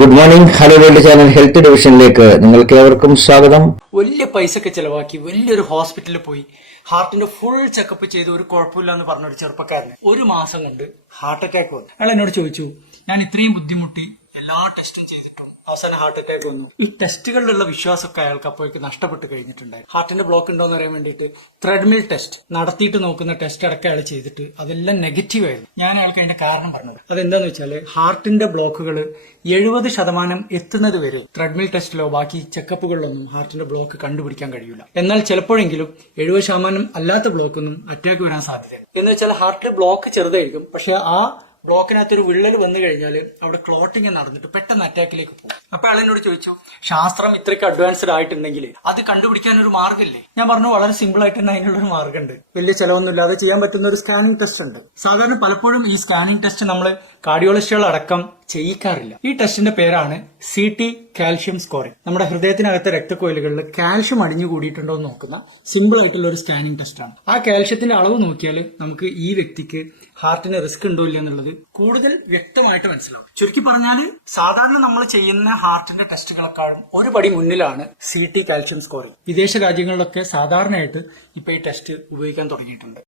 Good morning. Hello world channel health ഡിവിഷനിലേക്ക് നിങ്ങൾക്ക് ഏവർക്കും സ്വാഗതം. വലിയ പൈസക്ക് ചെലവാക്കി വലിയൊരു ഹോസ്പിറ്റലിൽ പോയി ഹാർട്ടിന്റെ ഫുൾ ചെക്കപ്പ് ചെയ്ത് ഒരു കുഴപ്പമില്ല എന്ന് പറഞ്ഞ ഒരു ചെറുപ്പക്കാരന് ഒരു മാസം കൊണ്ട് ഹാർട്ട് അറ്റാക്ക് വന്നു. അയാൾ എന്നോട് ചോദിച്ചു, ഞാൻ ഇത്രയും ബുദ്ധിമുട്ടി എല്ലാ ടെസ്റ്റും ചെയ്തിട്ടും അവസാനം ഹാർട്ട് അറ്റാക്ക് വന്നു. ഈ ടെസ്റ്റുകളിലുള്ള വിശ്വാസമൊക്കെ അയാൾക്ക് അപ്പോഴേക്ക് നഷ്ടപ്പെട്ട് കഴിഞ്ഞിട്ടുണ്ടായിരുന്നു. ഹാർട്ടിന്റെ ബ്ലോക്ക് ഉണ്ടോ എന്ന് അറിയാൻ വേണ്ടിയിട്ട് ത്രെഡ്മിൽ ടെസ്റ്റ് നടത്തിയിട്ട് നോക്കുന്ന ടെസ്റ്റ് അടക്കം അയാൾ ചെയ്തിട്ട് അതെല്ലാം നെഗറ്റീവ് ആയിരുന്നു. ഞാൻ അയാൾക്ക് അതിന്റെ കാരണം പറഞ്ഞത് അതെന്താന്ന് വെച്ചാല് ഹാർട്ടിന്റെ ബ്ലോക്കുകൾ 70% എത്തുന്നത് വരെ ത്രെഡ്മിൽ ടെസ്റ്റിലോ ബാക്കി ചെക്കപ്പുകളിലൊന്നും ഹാർട്ടിന്റെ ബ്ലോക്ക് കണ്ടുപിടിക്കാൻ കഴിയില്ല. എന്നാൽ ചിലപ്പോഴെങ്കിലും 70% അല്ലാത്ത ബ്ലോക്കൊന്നും അറ്റാക്ക് വരാൻ സാധ്യതയുണ്ട്. എന്ന് വെച്ചാൽ ഹാർട്ടിലെ ബ്ലോക്ക് ചെറുതായിരിക്കും, പക്ഷെ ആ ബ്ലോക്കിനകത്തൊരു വിള്ളൽ വന്നു കഴിഞ്ഞാൽ അവിടെ ക്ലോട്ടിങ് നടന്നിട്ട് പെട്ടെന്ന് അറ്റാക്കിലേക്ക് പോകും. അപ്പൊ അയാൾ എന്നോട് ചോദിച്ചു, ശാസ്ത്രം ഇത്രയ്ക്ക് അഡ്വാൻസ്ഡ് ആയിട്ടുണ്ടെങ്കിൽ അത് കണ്ടുപിടിക്കാൻ ഒരു മാർഗ്ഗമില്ലേ? ഞാൻ പറഞ്ഞു, വളരെ സിമ്പിൾ ആയിട്ട് തന്നെ അതിനുള്ളൊരു മാർഗ്ഗമുണ്ട്. വലിയ ചെലവൊന്നുമില്ലാതെ ചെയ്യാൻ പറ്റുന്ന ഒരു സ്കാനിങ് ടെസ്റ്റ് ഉണ്ട്. സാധാരണ പലപ്പോഴും ഈ സ്കാനിങ് ടെസ്റ്റ് നമ്മൾ കാർഡിയോളജിസ്റ്റുകൾ അടക്കം ചെയ്യിക്കാറില്ല. ഈ ടെസ്റ്റിന്റെ പേരാണ് CT കാൽഷ്യം സ്കോറിംഗ്. നമ്മുടെ ഹൃദയത്തിനകത്തെ രക്തക്കോയിലുകളിൽ കാൽഷ്യം അടിഞ്ഞു കൂടിയിട്ടുണ്ടോ എന്ന് നോക്കുന്ന സിമ്പിൾ ആയിട്ടുള്ള ഒരു സ്കാനിങ് ടെസ്റ്റ് ആണ്. ആ കാൽഷ്യത്തിന്റെ അളവ് നോക്കിയാൽ നമുക്ക് ഈ വ്യക്തിക്ക് ഹാർട്ടിന് റിസ്ക് ഉണ്ടോ ഇല്ല എന്നുള്ളത് കൂടുതൽ വ്യക്തമായിട്ട് മനസ്സിലാവും. ചുരുക്കി പറഞ്ഞാൽ സാധാരണ നമ്മൾ ചെയ്യുന്ന ഹാർട്ടിന്റെ ടെസ്റ്റുകളെക്കാളും ഒരു പടി മുന്നിലാണ് CT കാൽഷ്യം സ്കോറിംഗ്. വിദേശ രാജ്യങ്ങളിലൊക്കെ സാധാരണയായിട്ട് ഇപ്പൊ ഈ ടെസ്റ്റ് ഉപയോഗിക്കാൻ തുടങ്ങിയിട്ടുണ്ട്.